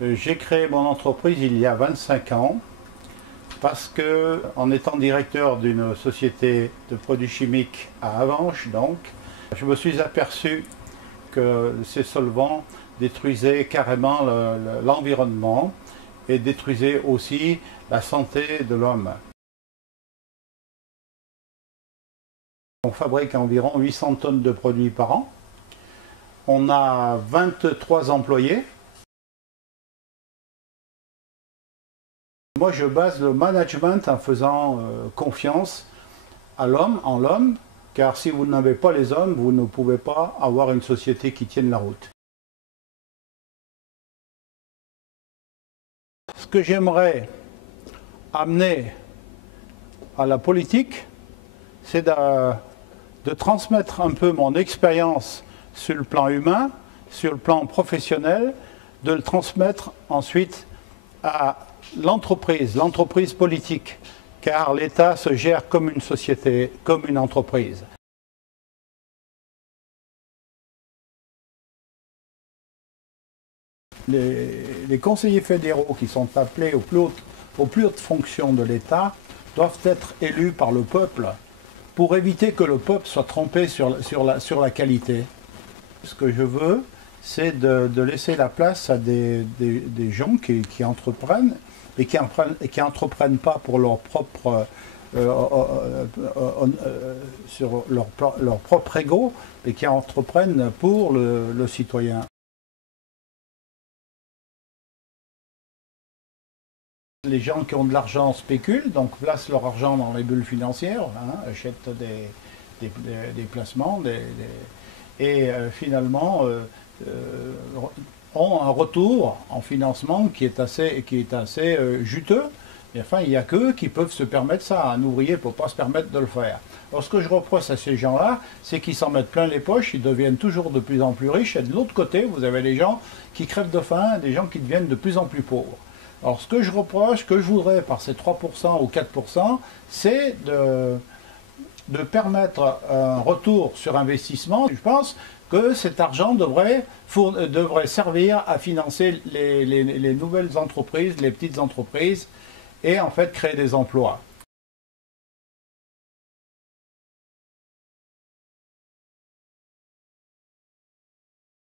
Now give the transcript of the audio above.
J'ai créé mon entreprise il y a 25 ans parce que, en étant directeur d'une société de produits chimiques à Avenches, donc, je me suis aperçu que ces solvants détruisaient carrément l'environnement et détruisaient aussi la santé de l'homme. On fabrique environ 800 tonnes de produits par an. On a 23 employés. Moi, je base le management en faisant confiance à l'homme, en l'homme, car si vous n'avez pas les hommes, vous ne pouvez pas avoir une société qui tienne la route. Ce que j'aimerais amener à la politique, c'est de transmettre un peu mon expérience sur le plan humain, sur le plan professionnel, de le transmettre ensuite à l'entreprise politique, car l'État se gère comme une société, comme une entreprise. Les conseillers fédéraux qui sont appelés aux plus hautes fonctions de l'État doivent être élus par le peuple pour éviter que le peuple soit trompé sur la qualité. Ce que je veux, c'est de laisser la place à des gens qui entreprennent et qui entreprennent pas pour leur propre sur leur propre ego, mais qui entreprennent pour le citoyen. Les gens qui ont de l'argent spéculent, donc placent leur argent dans les bulles financières, achètent des placements et finalement ont un retour en financement qui est assez juteux. Et enfin, il n'y a qu'eux qui peuvent se permettre ça. Un ouvrier ne peut pas se permettre de le faire. Alors ce que je reproche à ces gens-là, c'est qu'ils s'en mettent plein les poches, ils deviennent toujours de plus en plus riches. Et de l'autre côté, vous avez les gens qui crèvent de faim, des gens qui deviennent de plus en plus pauvres. Alors ce que je reproche, ce que je voudrais par ces 3% ou 4%, c'est de permettre un retour sur investissement. Je pense que cet argent devrait servir à financer les nouvelles entreprises, les petites entreprises, et en fait créer des emplois.